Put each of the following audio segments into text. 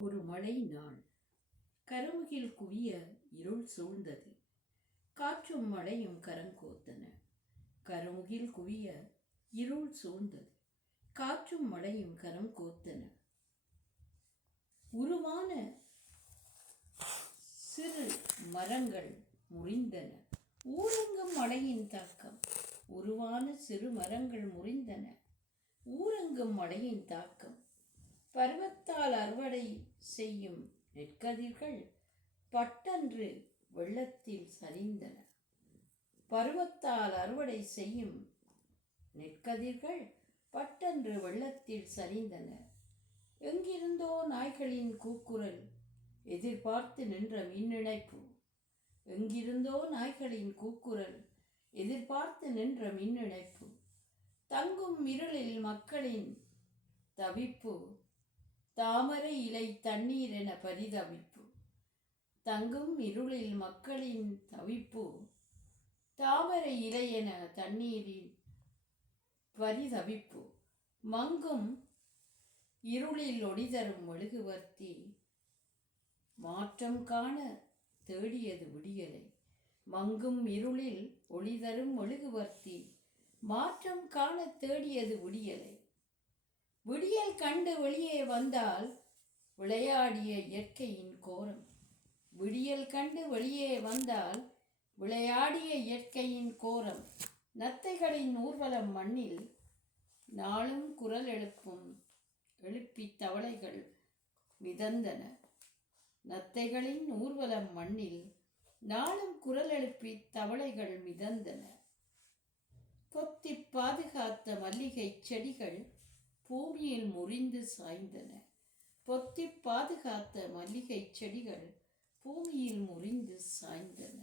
ஒரு மழை நாள் கருமுகில் குவிய இருள் சூழ்ந்தது. காற்றும் மழையும் கரங்கோத்தன. கருமுகில் குவிய இருள் சூழ்ந்தது. காற்றும் மழையும் கரம் கோத்தன. உருவான சிறு மரங்கள் முறிந்தன. ஊரெங்கும் மழையின் தாக்கம். உருவான சிறு மரங்கள் முறிந்தன. ஊரெங்கும் மழையின் தாக்கம். பருவத்தால் அறுவடை செய்யும் நெற்கதிர்கள் பட்டென்று வெள்ளத்தில் சரிந்தன. பருவத்தால் அறுவடை செய்யும் நெற்கதிர்கள் பட்டென்று வெள்ளத்தில் சரிந்தன. எங்கிருந்தோ நாய்களின் கூக்குரல் எதிர்பார்த்து நின்ற மின்னிணைப்பு. எங்கிருந்தோ நாய்களின் கூக்குரல் எதிர்பார்த்து நின்ற மின்னிணைப்பு. தங்கும் இருளில் மக்களின் தவிப்பு. தாமரை இலை தண்ணீர் என பரிதவிப்பு. தங்கும் இருளில் மக்களின் தவிப்பு. தாமரை இலை என தண்ணீரில் பரிதவிப்பு. மங்கும் இருளில் ஒளிதரும் மெழுகுவர்த்தி மாற்றம் காண தேடியது விடியலை. மங்கும் இருளில் ஒளிதரும் மெழுகுவர்த்தி மாற்றம் காண தேடியது விடியலை. விடியல் கண்டு வெளியே வந்தால் விளையாடிய இயற்கையின் கோரம். விடியல் கண்டு வெளியே வந்தால் விளையாடிய இயற்கையின் கோரம். நத்தைகளின் ஊர்வலம் மண்ணில் நாளும் குரல் எழுப்பி தவளைகள் மிதந்தன. நத்தைகளின் ஊர்வலம் மண்ணில் நாளும் குரல் எழுப்பி தவளைகள் மிதந்தன. கொத்தி பாதுகாத்த மல்லிகை செடிகள் பூமியில் முறிந்து சாய்ந்தன. பொத்தி பாதுகாத்த மல்லிகை செடிகள் பூமியில் முறிந்து சாய்ந்தன.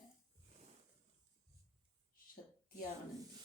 சத்யானந்தி.